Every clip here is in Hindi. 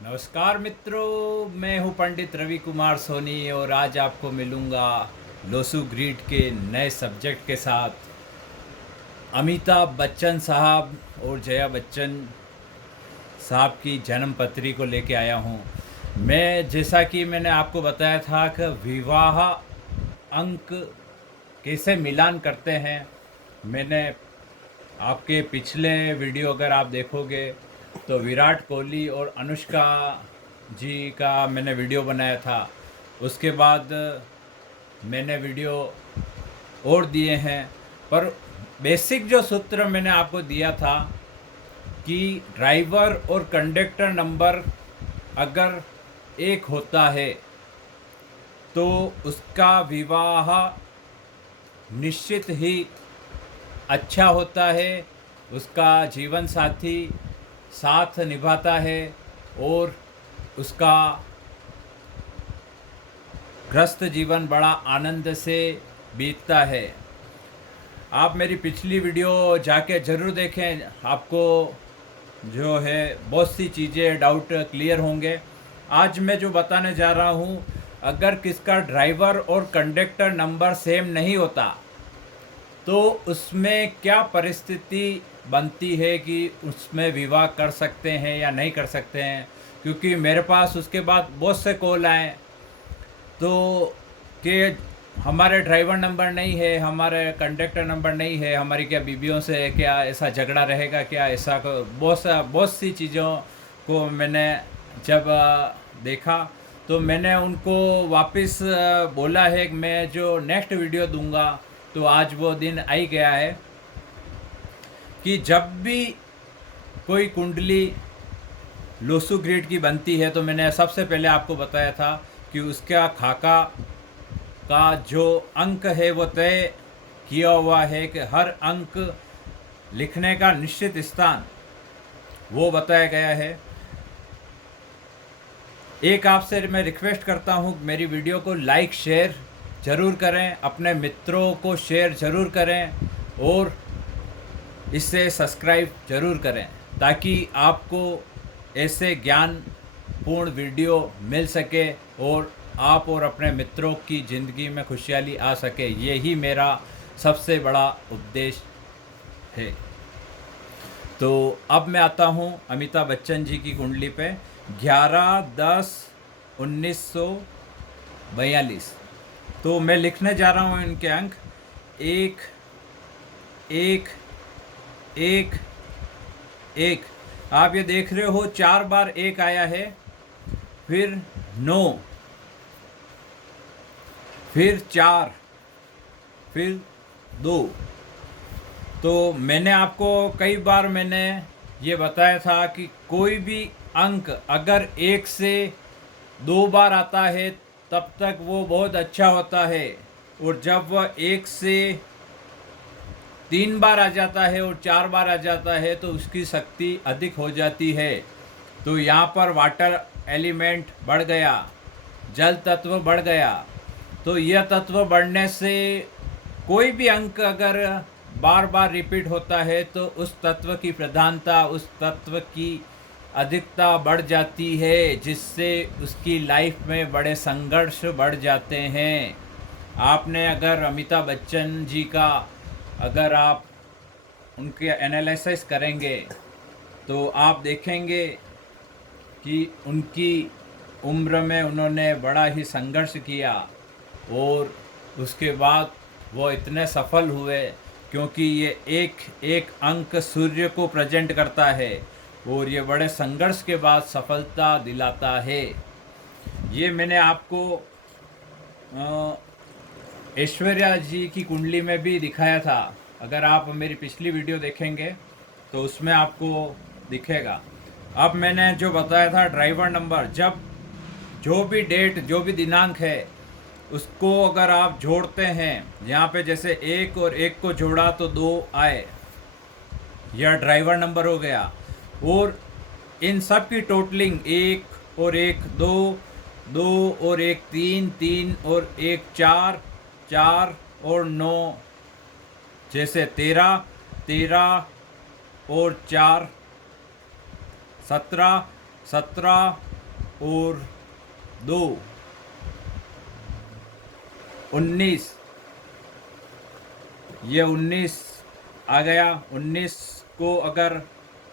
नमस्कार मित्रों, मैं हूं पंडित रवि कुमार सोनी और आज आपको मिलूंगा लोसू ग्रीड के नए सब्जेक्ट के साथ। अमिताभ बच्चन साहब और जया बच्चन साहब की जन्म पत्री को लेके आया हूं। मैं जैसा कि मैंने आपको बताया था कि विवाह अंक कैसे मिलान करते हैं। मैंने आपके पिछले वीडियो अगर आप देखोगे तो विराट कोहली और अनुष्का जी का मैंने वीडियो बनाया था। उसके बाद मैंने वीडियो और दिए हैं, पर बेसिक जो सूत्र मैंने आपको दिया था कि ड्राइवर और कंडक्टर नंबर अगर एक होता है तो उसका विवाह निश्चित ही अच्छा होता है, उसका जीवन साथी साथ निभाता है और उसका ग्रस्त जीवन बड़ा आनंद से बीतता है। आप मेरी पिछली वीडियो जाके ज़रूर देखें, आपको जो है बहुत सी चीज़ें डाउट क्लियर होंगे। आज मैं जो बताने जा रहा हूँ, अगर किसका ड्राइवर और कंडक्टर नंबर सेम नहीं होता तो उसमें क्या परिस्थिति बनती है कि उसमें विवाह कर सकते हैं या नहीं कर सकते हैं। क्योंकि मेरे पास उसके बाद बहुत से कॉल आए तो कि हमारे ड्राइवर नंबर नहीं है, हमारे कंडक्टर नंबर नहीं है, हमारी क्या बीबियों से क्या ऐसा झगड़ा रहेगा, क्या ऐसा को बहुत सी चीज़ों को मैंने जब देखा तो मैंने उनको वापस बोला है कि मैं जो नेक्स्ट वीडियो दूंगा, तो आज वो दिन आ ही गया है कि जब भी कोई कुंडली लोसू ग्रेड की बनती है तो मैंने सबसे पहले आपको बताया था कि उसका खाका का जो अंक है वो तय किया हुआ है कि हर अंक लिखने का निश्चित स्थान वो बताया गया है। एक आपसे मैं रिक्वेस्ट करता हूँ, मेरी वीडियो को लाइक शेयर ज़रूर करें, अपने मित्रों को शेयर ज़रूर करें और इससे सब्सक्राइब ज़रूर करें ताकि आपको ऐसे ज्ञानपूर्ण वीडियो मिल सके और आप और अपने मित्रों की ज़िंदगी में खुशहाली आ सके। यही मेरा सबसे बड़ा उपदेश है। तो अब मैं आता हूँ अमिताभ बच्चन जी की कुंडली पे। 11/10/1942। तो मैं लिखने जा रहा हूँ इनके अंक। एक एक एक एक। आप ये देख रहे हो 4 बार एक आया है, फिर 9, फिर 4, फिर 2। तो मैंने आपको कई बार मैंने ये बताया था कि कोई भी अंक अगर 1 से 2 बार आता है तब तक वो बहुत अच्छा होता है, और जब वह 1 से 3 बार आ जाता है और 4 बार आ जाता है तो उसकी शक्ति अधिक हो जाती है। तो यहाँ पर वाटर एलिमेंट बढ़ गया, जल तत्व बढ़ गया। तो यह तत्व बढ़ने से कोई भी अंक अगर बार बार रिपीट होता है तो उस तत्व की प्रधानता, उस तत्व की अधिकता बढ़ जाती है, जिससे उसकी लाइफ में बड़े संघर्ष बढ़ जाते हैं। आपने अगर अमिताभ बच्चन जी का अगर आप उनके एनालिसिस करेंगे तो आप देखेंगे कि उनकी उम्र में उन्होंने बड़ा ही संघर्ष किया और उसके बाद वो इतने सफल हुए, क्योंकि ये एक एक अंक सूर्य को प्रेजेंट करता है और ये बड़े संघर्ष के बाद सफलता दिलाता है। ये मैंने आपको ऐश्वर्या जी की कुंडली में भी दिखाया था। अगर आप मेरी पिछली वीडियो देखेंगे तो उसमें आपको दिखेगा। अब मैंने जो बताया था ड्राइवर नंबर, जब जो भी डेट, जो भी दिनांक है उसको अगर आप जोड़ते हैं, यहाँ पे जैसे 1 और 1 को जोड़ा तो 2 आए, यह ड्राइवर नंबर हो गया। और इन सब की टोटलिंग 1 और 1 2, 2 और 1 3, 3 और 1 4, 4 और 9, जैसे 13, 13 और 4 17, 17 और 2 19, ये 19 आ गया। 19 को अगर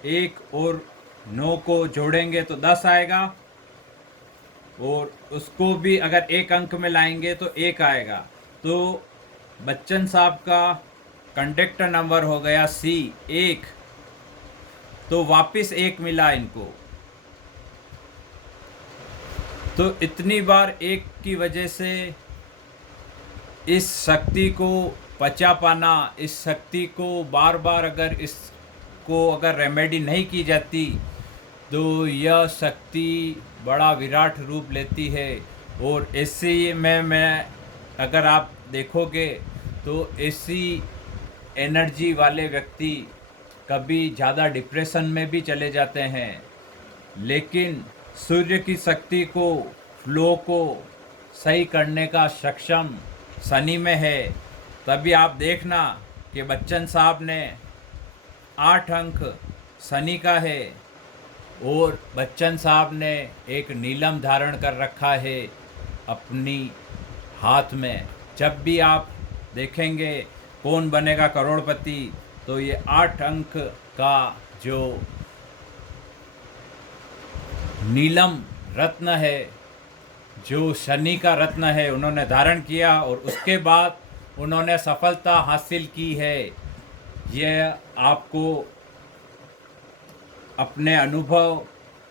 1 और 9 को जोड़ेंगे तो 10 आएगा, और उसको भी अगर एक अंक में लाएंगे तो 1 आएगा। तो बच्चन साहब का कंडक्टर नंबर हो गया C 1। तो वापस 1 मिला इनको। तो इतनी बार 1 की वजह से इस शक्ति को पचा पाना, इस शक्ति को बार बार अगर रेमेडी नहीं की जाती तो यह शक्ति बड़ा विराट रूप लेती है। और ऐसे में मैं अगर आप देखोगे तो ऐसी एनर्जी वाले व्यक्ति कभी ज़्यादा डिप्रेशन में भी चले जाते हैं, लेकिन सूर्य की शक्ति को, फ्लो को सही करने का सक्षम शनि में है। तभी आप देखना कि बच्चन साहब ने 8 अंक शनि का है, और बच्चन साहब ने एक नीलम धारण कर रखा है अपनी हाथ में। जब भी आप देखेंगे कौन बनेगा करोड़पति, तो ये 8 अंक का जो नीलम रत्न है, जो शनि का रत्न है, उन्होंने धारण किया और उसके बाद उन्होंने सफलता हासिल की है। यह आपको अपने अनुभव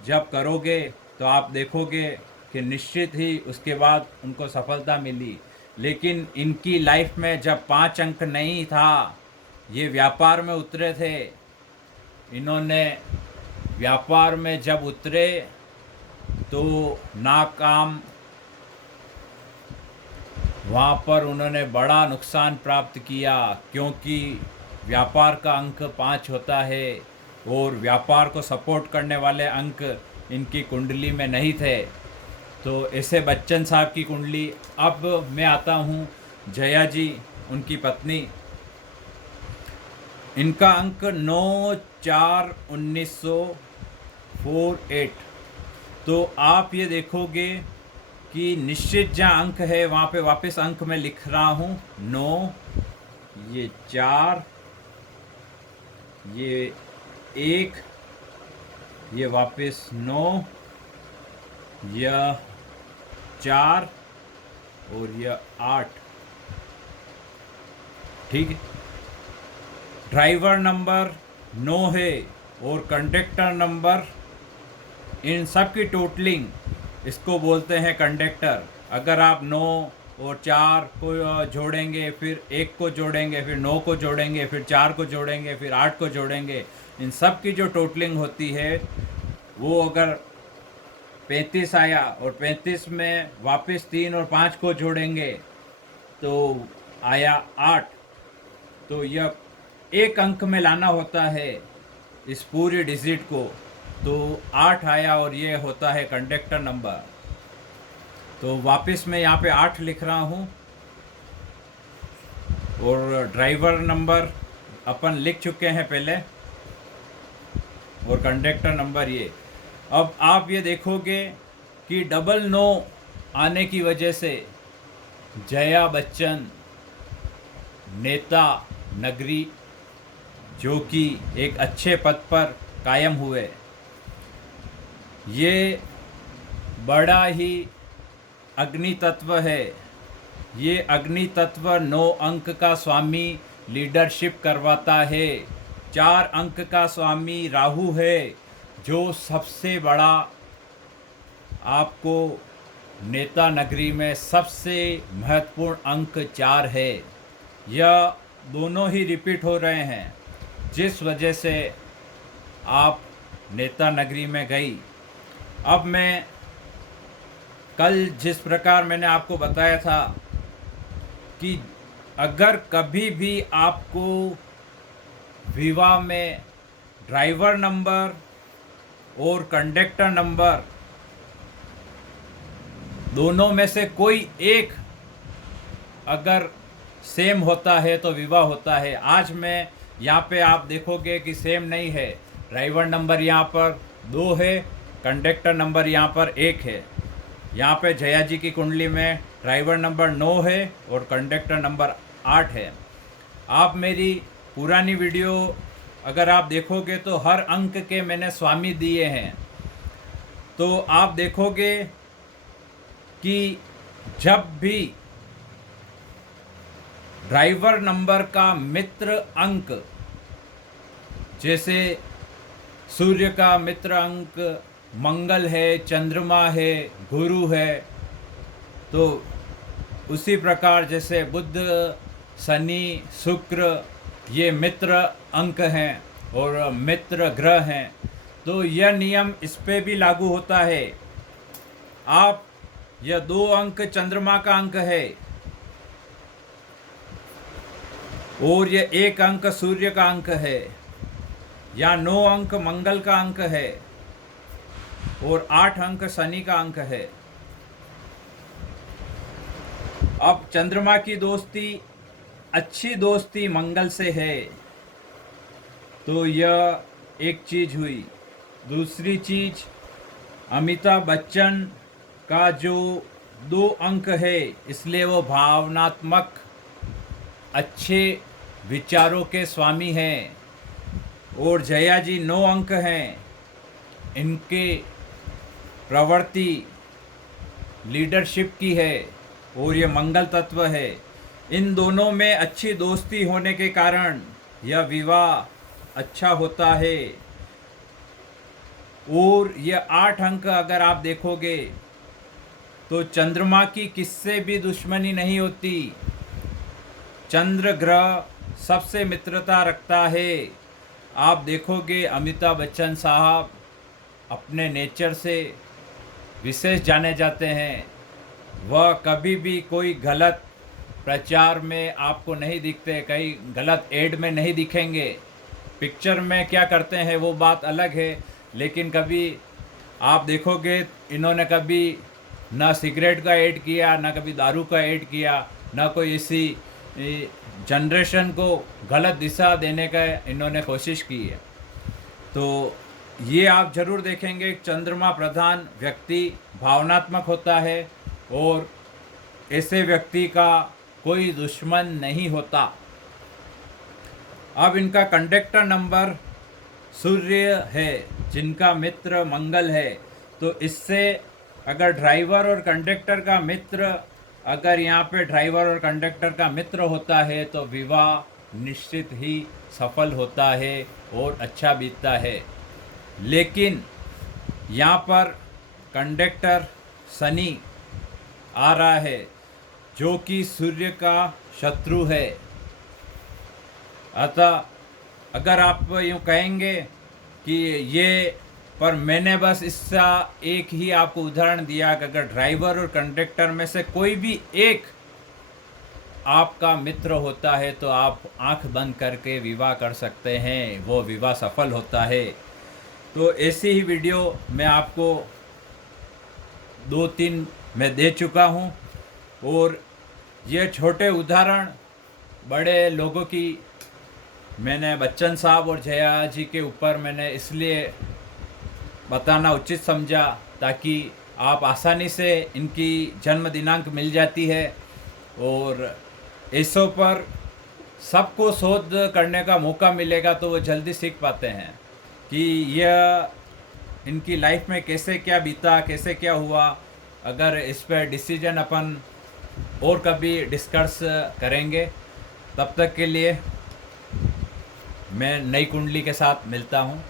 जब करोगे तो आप देखोगे कि निश्चित ही उसके बाद उनको सफलता मिली। लेकिन इनकी लाइफ में जब 5 अंक नहीं था, ये व्यापार में उतरे थे। इन्होंने व्यापार में जब उतरे तो नाकाम, वहाँ पर उन्होंने बड़ा नुकसान प्राप्त किया, क्योंकि व्यापार का अंक 5 होता है और व्यापार को सपोर्ट करने वाले अंक इनकी कुंडली में नहीं थे। तो ऐसे बच्चन साहब की कुंडली। अब मैं आता हूँ जया जी, उनकी पत्नी। इनका अंक 9/4/1948। तो आप ये देखोगे कि निश्चित जहाँ अंक है वहाँ पे वापस अंक में लिख रहा हूँ 9, ये 4, ये 1, ये वापस 9, यह 4 और यह 8। ठीक है। ड्राइवर नंबर 9 है और कंडक्टर नंबर, इन सब की टोटलिंग इसको बोलते हैं कंडक्टर। अगर आप 9 और 4 को जोड़ेंगे, फिर 1 को जोड़ेंगे, फिर 9 को जोड़ेंगे, फिर 4 को जोड़ेंगे, फिर 8 को जोड़ेंगे, इन सब की जो टोटलिंग होती है वो अगर 35 आया और 35 में वापस 3 और 5 को जोड़ेंगे तो आया 8। तो यह एक अंक में लाना होता है इस पूरी डिजिट को, तो 8 आया और ये होता है कंडक्टर नंबर। तो वापस मैं यहाँ पे 8 लिख रहा हूँ, और ड्राइवर नंबर अपन लिख चुके हैं पहले, और कंडक्टर नंबर ये। अब आप ये देखोगे कि 9 आने की वजह से जया बच्चन नेता नगरी, जो कि एक अच्छे पद पर कायम हुए, ये बड़ा ही अग्नि तत्व है। ये अग्नि तत्व 9 अंक का स्वामी लीडरशिप करवाता है। 4 अंक का स्वामी राहु है, जो सबसे बड़ा आपको नेता नगरी में सबसे महत्वपूर्ण अंक 4 है। यह दोनों ही रिपीट हो रहे हैं, जिस वजह से आप नेता नगरी में गई। अब मैं कल जिस प्रकार मैंने आपको बताया था कि अगर कभी भी आपको विवाह में ड्राइवर नंबर और कंडक्टर नंबर दोनों में से कोई एक अगर सेम होता है तो विवाह होता है। आज मैं यहाँ पे आप देखोगे कि सेम नहीं है। ड्राइवर नंबर यहाँ पर 2 है, कंडक्टर नंबर यहाँ पर 1 है। यहाँ पे जया जी की कुंडली में ड्राइवर नंबर 9 है और कंडक्टर नंबर 8 है। आप मेरी पुरानी वीडियो अगर आप देखोगे तो हर अंक के मैंने स्वामी दिए हैं, तो आप देखोगे कि जब भी ड्राइवर नंबर का मित्र अंक, जैसे सूर्य का मित्र अंक मंगल है, चंद्रमा है, गुरु है, तो उसी प्रकार जैसे बुध, शनि, शुक्र ये मित्र अंक हैं और मित्र ग्रह हैं, तो यह नियम इस पे भी लागू होता है। आप यह 2 अंक चंद्रमा का अंक है और यह 1 अंक सूर्य का अंक है, या 9 अंक मंगल का अंक है और 8 अंक शनि का अंक है। अब चंद्रमा की दोस्ती, अच्छी दोस्ती मंगल से है, तो यह एक चीज हुई। दूसरी चीज, अमिताभ बच्चन का जो 2 अंक है, इसलिए वो भावनात्मक अच्छे विचारों के स्वामी हैं। और जया जी 9 अंक हैं, इनके प्रवृत्ति लीडरशिप की है और ये मंगल तत्व है। इन दोनों में अच्छी दोस्ती होने के कारण यह विवाह अच्छा होता है। और यह 8 अंक अगर आप देखोगे तो चंद्रमा की किससे भी दुश्मनी नहीं होती। चंद्र ग्रह सबसे मित्रता रखता है। आप देखोगे अमिताभ बच्चन साहब अपने नेचर से विशेष जाने जाते हैं। वह कभी भी कोई गलत प्रचार में आपको नहीं दिखते, कहीं गलत एड में नहीं दिखेंगे। पिक्चर में क्या करते हैं वो बात अलग है, लेकिन कभी आप देखोगे इन्होंने कभी ना सिगरेट का ऐड किया, ना कभी दारू का ऐड किया, ना कोई इसी जनरेशन को गलत दिशा देने का इन्होंने कोशिश की है। तो ये आप जरूर देखेंगे, चंद्रमा प्रधान व्यक्ति भावनात्मक होता है और ऐसे व्यक्ति का कोई दुश्मन नहीं होता। अब इनका कंडक्टर नंबर सूर्य है, जिनका मित्र मंगल है, तो इससे अगर ड्राइवर और कंडक्टर का मित्र, अगर यहाँ पे ड्राइवर और कंडक्टर का मित्र होता है तो विवाह निश्चित ही सफल होता है और अच्छा बीतता है। लेकिन यहाँ पर कंडक्टर शनि आ रहा है जो कि सूर्य का शत्रु है। अतः अगर आप यूँ कहेंगे कि ये, पर मैंने बस इसका एक ही आपको उदाहरण दिया कि अगर ड्राइवर और कंडक्टर में से कोई भी एक आपका मित्र होता है तो आप आंख बंद करके विवाह कर सकते हैं, वो विवाह सफल होता है। तो ऐसी ही वीडियो मैं आपको 2-3 मैं दे चुका हूँ और ये छोटे उदाहरण बड़े लोगों की मैंने बच्चन साहब और जया जी के ऊपर मैंने इसलिए बताना उचित समझा ताकि आप आसानी से इनकी जन्म दिनांक मिल जाती है और ऐसों पर सबको शोध करने का मौका मिलेगा तो वो जल्दी सीख पाते हैं कि यह इनकी लाइफ में कैसे क्या बीता, कैसे क्या हुआ। अगर इस पर डिसीजन अपन और कभी डिस्कस करेंगे। तब तक के लिए मैं नई कुंडली के साथ मिलता हूँ।